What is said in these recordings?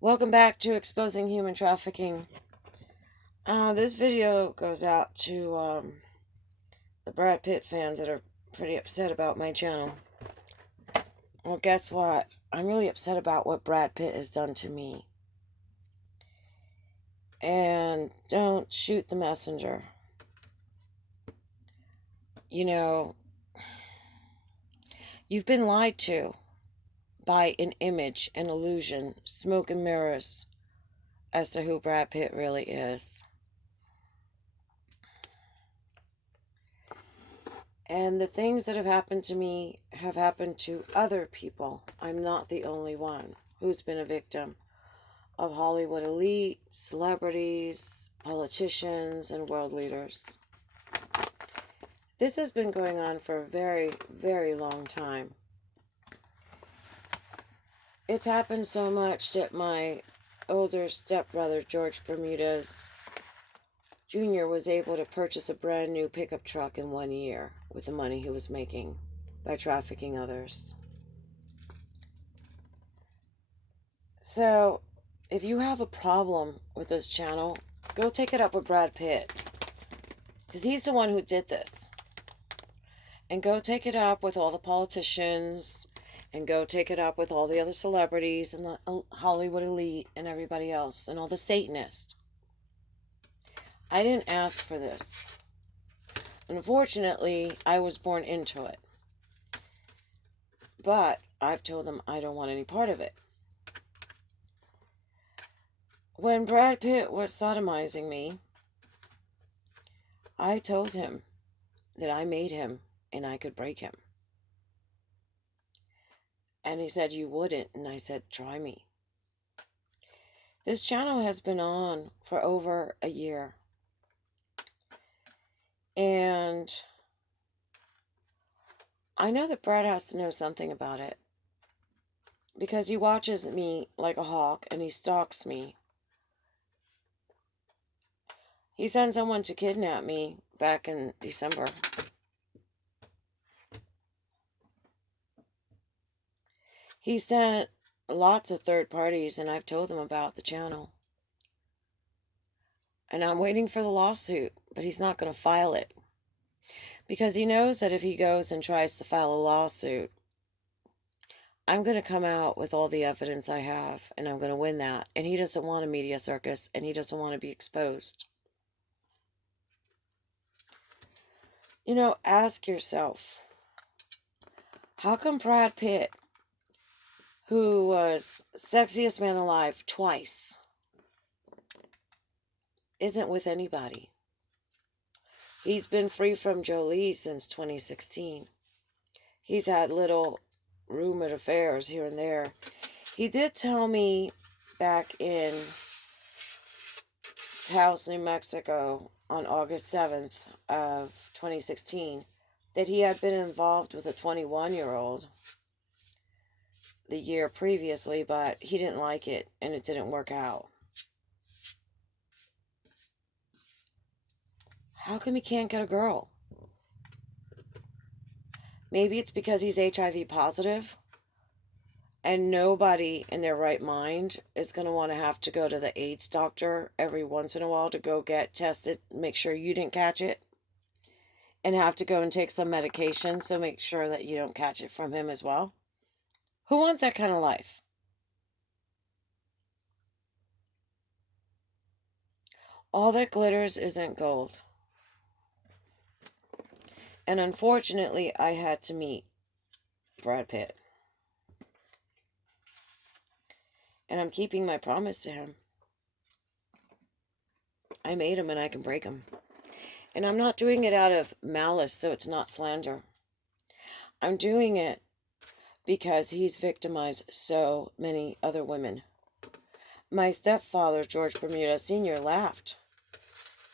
Welcome back to Exposing Human Trafficking. This video goes out to the Brad Pitt fans that are pretty upset about my channel. Well, guess what? I'm really upset about what Brad Pitt has done to me. And don't shoot the messenger. You know, you've been lied to by an image, an illusion, smoke and mirrors as to who Brad Pitt really is. And the things that have happened to me have happened to other people. I'm not the only one who's been a victim of Hollywood elite, celebrities, politicians, and world leaders. This has been going on for a very, very long time. It's happened so much that my older stepbrother, George Bermudez Jr., was able to purchase a brand new pickup truck in 1 year with the money he was making by trafficking others. So, if you have a problem with this channel, go take it up with Brad Pitt, because he's the one who did this. And go take it up with all the politicians, and go take it up with all the other celebrities and the Hollywood elite and everybody else and all the Satanists. I didn't ask for this. Unfortunately, I was born into it. But I've told them I don't want any part of it. When Brad Pitt was sodomizing me, I told him that I made him and I could break him. And he said, "You wouldn't." And I said, "Try me." This channel has been on for over a year. And I know that Brad has to know something about it, because he watches me like a hawk and he stalks me. He sent someone to kidnap me back in December. He sent lots of third parties, and I've told them about the channel. And I'm waiting for the lawsuit, but he's not going to file it. Because he knows that if he goes and tries to file a lawsuit, I'm going to come out with all the evidence I have, and I'm going to win that. And he doesn't want a media circus, and he doesn't want to be exposed. You know, ask yourself, how come Brad Pitt, who was sexiest man alive twice, isn't with anybody? He's been free from Jolie since 2016. He's had little rumored affairs here and there. He did tell me back in Taos, New Mexico on August 7th of 2016 that he had been involved with a 21-year-old the year previously, but he didn't like it and it didn't work out. How come he can't get a girl? Maybe it's because he's HIV positive, and nobody in their right mind is going to want to have to go to the AIDS doctor every once in a while to go get tested, make sure you didn't catch it, and have to go and take some medication, so make sure that you don't catch it from him as well. Who wants that kind of life? All that glitters isn't gold. And unfortunately, I had to meet Brad Pitt. And I'm keeping my promise to him. I made him and I can break him. And I'm not doing it out of malice, so it's not slander. I'm doing it because he's victimized so many other women. My stepfather, George Bermuda Sr., laughed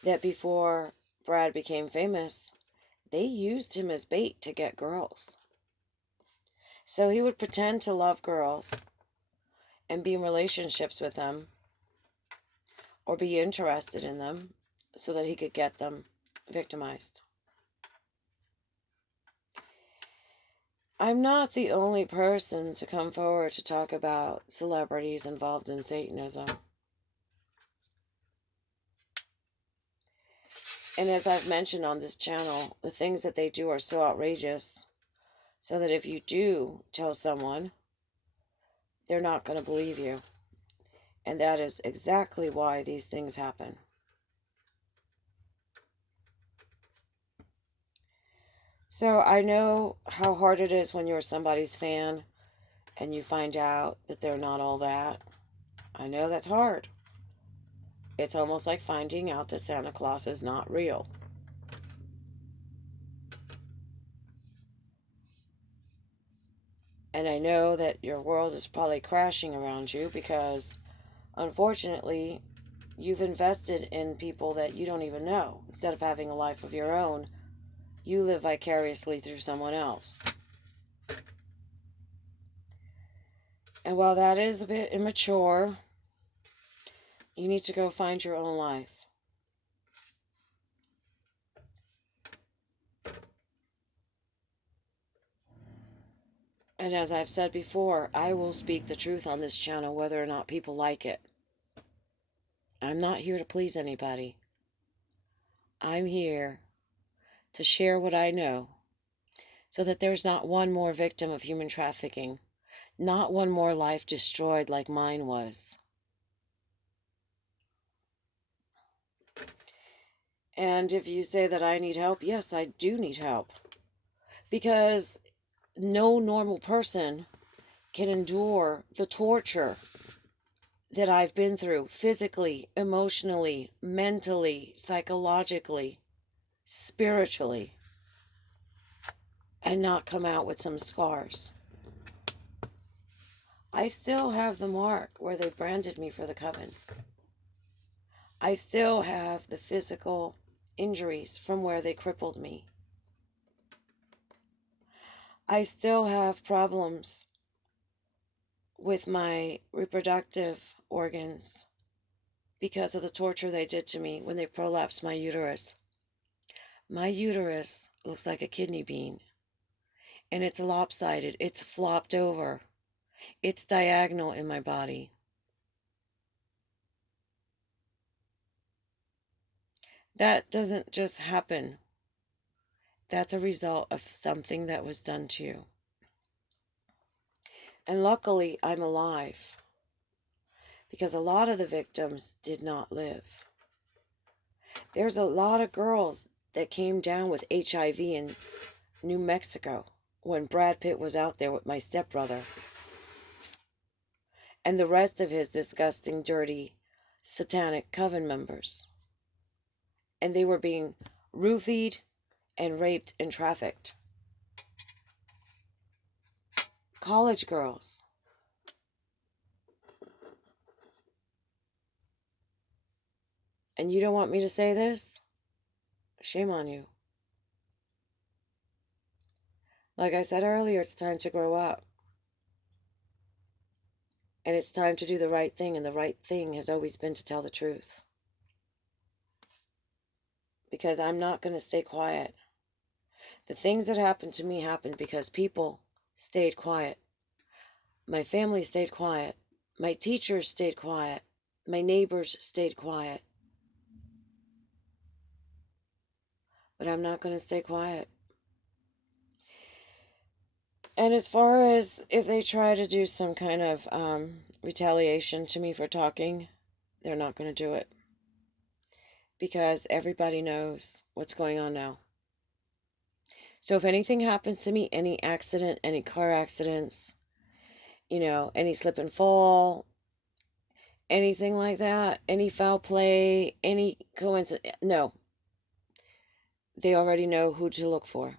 that before Brad became famous, they used him as bait to get girls. So he would pretend to love girls and be in relationships with them or be interested in them so that he could get them victimized. I'm not the only person to come forward to talk about celebrities involved in Satanism. And as I've mentioned on this channel, the things that they do are so outrageous, so that if you do tell someone, they're not going to believe you. And that is exactly why these things happen. So I know how hard it is when you're somebody's fan and you find out that they're not all that. I know that's hard. It's almost like finding out that Santa Claus is not real. And I know that your world is probably crashing around you because, unfortunately, you've invested in people that you don't even know. Instead of having a life of your own, you live vicariously through someone else. And while that is a bit immature, you need to go find your own life. And as I've said before, I will speak the truth on this channel whether or not people like it. I'm not here to please anybody. I'm here to share what I know so that there's not one more victim of human trafficking, not one more life destroyed like mine was. And if you say that I need help, yes, I do need help. Because no normal person can endure the torture that I've been through physically, emotionally, mentally, psychologically, spiritually, and not come out with some scars. I still have the mark where they branded me for the coven. I still have the physical injuries from where they crippled me. I still have problems with my reproductive organs because of the torture they did to me when they prolapsed my uterus. My uterus looks like a kidney bean, and it's lopsided, it's flopped over, it's diagonal in my body. That doesn't just happen. That's a result of something that was done to you. And luckily, I'm alive because a lot of the victims did not live. There's a lot of girls that came down with HIV in New Mexico when Brad Pitt was out there with my stepbrother and the rest of his disgusting, dirty, satanic coven members. And they were being roofied and raped and trafficked. College girls. And you don't want me to say this? Shame on you. Like I said earlier, it's time to grow up. And it's time to do the right thing, and the right thing has always been to tell the truth. Because I'm not going to stay quiet. The things that happened to me happened because people stayed quiet. My family stayed quiet. My teachers stayed quiet. My neighbors stayed quiet. But I'm not going to stay quiet. And as far as if they try to do some kind of retaliation to me for talking, they're not going to do it. Because everybody knows what's going on now. So if anything happens to me, any accident, any car accidents, any slip and fall, anything like that, any foul play, any coincidence, no. They already know who to look for.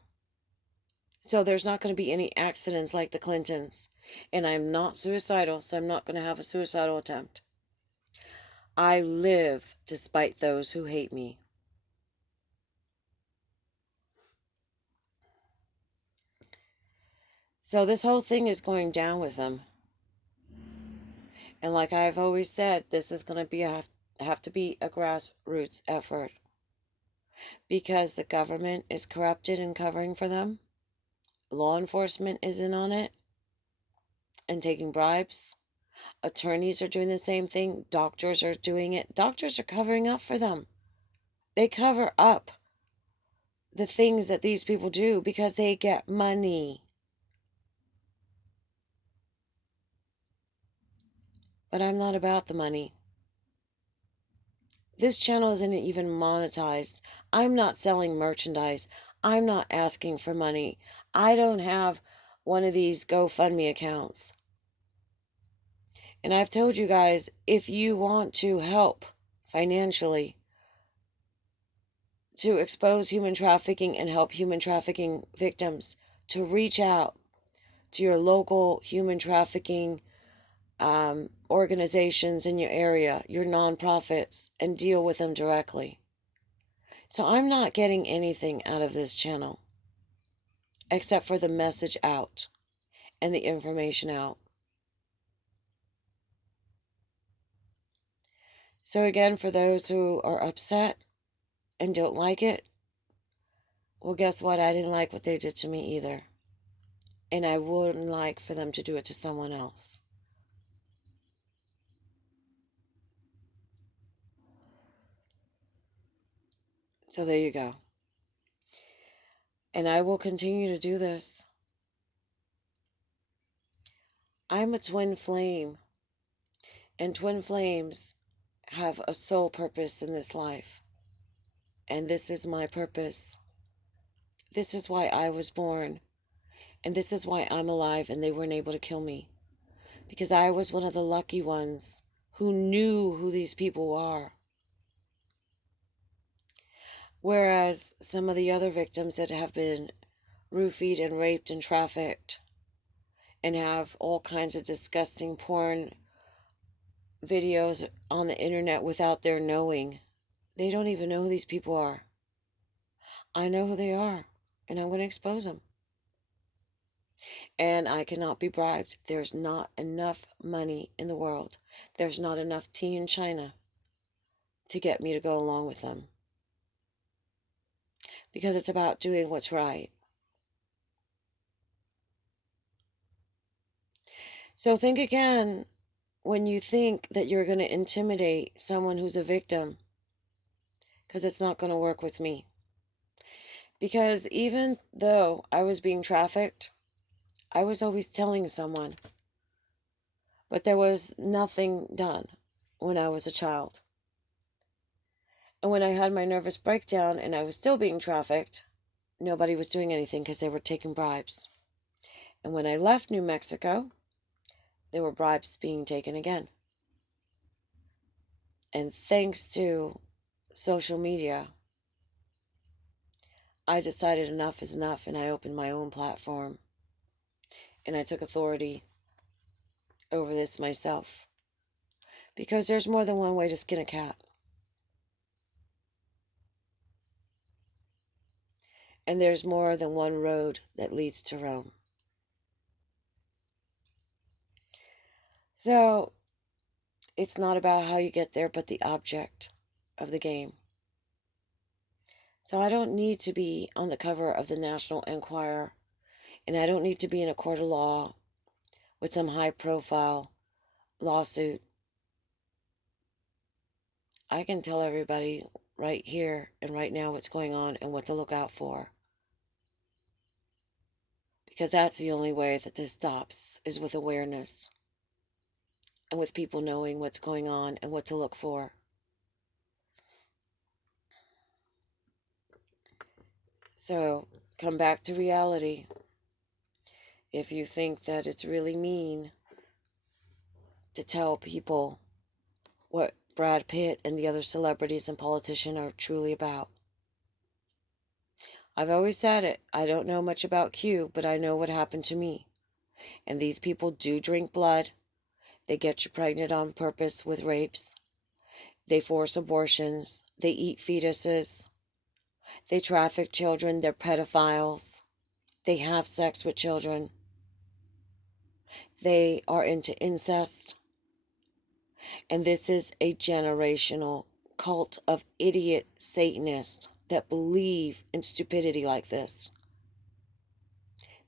So there's not going to be any accidents like the Clintons. And I'm not suicidal, so I'm not going to have a suicidal attempt. I live to spite those who hate me. So this whole thing is going down with them. And like I've always said, this is going to have to be a grassroots effort. Because the government is corrupted and covering for them. Law enforcement is in on it and taking bribes. Attorneys are doing the same thing. Doctors are doing it. Doctors are covering up for them. They cover up the things that these people do because they get money. But I'm not about the money. This channel isn't even monetized. I'm not selling merchandise. I'm not asking for money. I don't have one of these GoFundMe accounts. And I've told you guys, if you want to help financially to expose human trafficking and help human trafficking victims, to reach out to your local human trafficking organizations in your area, your nonprofits, and deal with them directly. So I'm not getting anything out of this channel except for the message out and the information out. So again, for those who are upset and don't like it, well, guess what? I didn't like what they did to me either. And I wouldn't like for them to do it to someone else. So there you go. And I will continue to do this. I'm a twin flame, and twin flames have a sole purpose in this life. And this is my purpose. This is why I was born. And this is why I'm alive and they weren't able to kill me. Because I was one of the lucky ones who knew who these people are. Whereas some of the other victims that have been roofied and raped and trafficked and have all kinds of disgusting porn videos on the internet without their knowing, they don't even know who these people are. I know who they are, and I'm going to expose them. And I cannot be bribed. There's not enough money in the world. There's not enough tea in China to get me to go along with them. Because it's about doing what's right. So think again when you think that you're going to intimidate someone who's a victim. Because it's not going to work with me. Because even though I was being trafficked, I was always telling someone. But there was nothing done when I was a child. And when I had my nervous breakdown and I was still being trafficked, nobody was doing anything because they were taking bribes. And when I left New Mexico, there were bribes being taken again. And thanks to social media, I decided enough is enough and I opened my own platform. And I took authority over this myself. Because there's more than one way to skin a cat. And there's more than one road that leads to Rome. So, it's not about how you get there, but the object of the game. So I don't need to be on the cover of the National Enquirer, and I don't need to be in a court of law with some high-profile lawsuit. I can tell everybody right here and right now what's going on and what to look out for. Because that's the only way that this stops, is with awareness. And with people knowing what's going on and what to look for. So, come back to reality. If you think that it's really mean to tell people what Brad Pitt and the other celebrities and politicians are truly about. I've always said it. I don't know much about Q, but I know what happened to me. And these people do drink blood. They get you pregnant on purpose with rapes. They force abortions. They eat fetuses. They traffic children. They're pedophiles. They have sex with children. They are into incest. And this is a generational cult of idiot Satanists that believe in stupidity like this.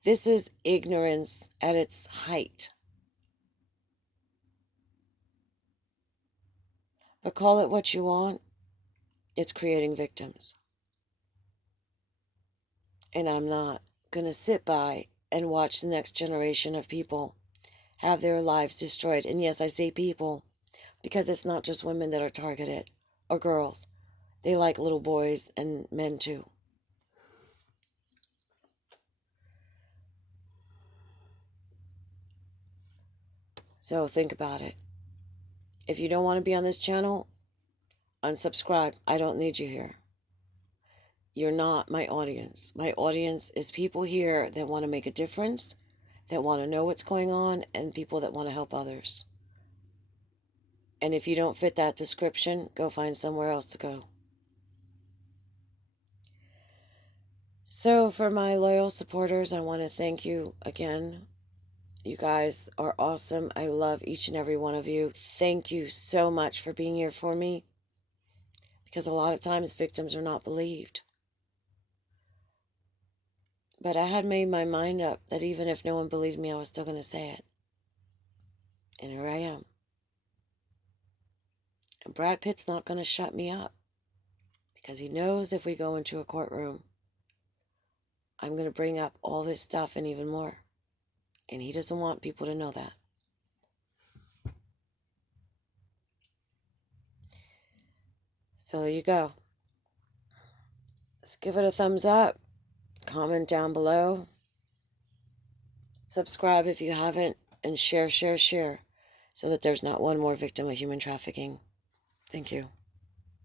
This is ignorance at its height. But call it what you want, it's creating victims. And I'm not going to sit by and watch the next generation of people have their lives destroyed. And yes, I say people because it's not just women that are targeted or girls. They like little boys and men too. So think about it. If you don't want to be on this channel, unsubscribe. I don't need you here. You're not my audience. My audience is people here that want to make a difference, that want to know what's going on, and people that want to help others. And if you don't fit that description, go find somewhere else to go. So for my loyal supporters, I want to thank you again. You guys are awesome. I love each and every one of you. Thank you so much for being here for me. Because a lot of times victims are not believed. But I had made my mind up that even if no one believed me, I was still going to say it. And here I am. And Brad Pitt's not going to shut me up. Because he knows if we go into a courtroom, I'm going to bring up all this stuff and even more. And he doesn't want people to know that. So there you go. Let's give it a thumbs up. Comment down below. Subscribe if you haven't. And share, share, share. So that there's not one more victim of human trafficking. Thank you.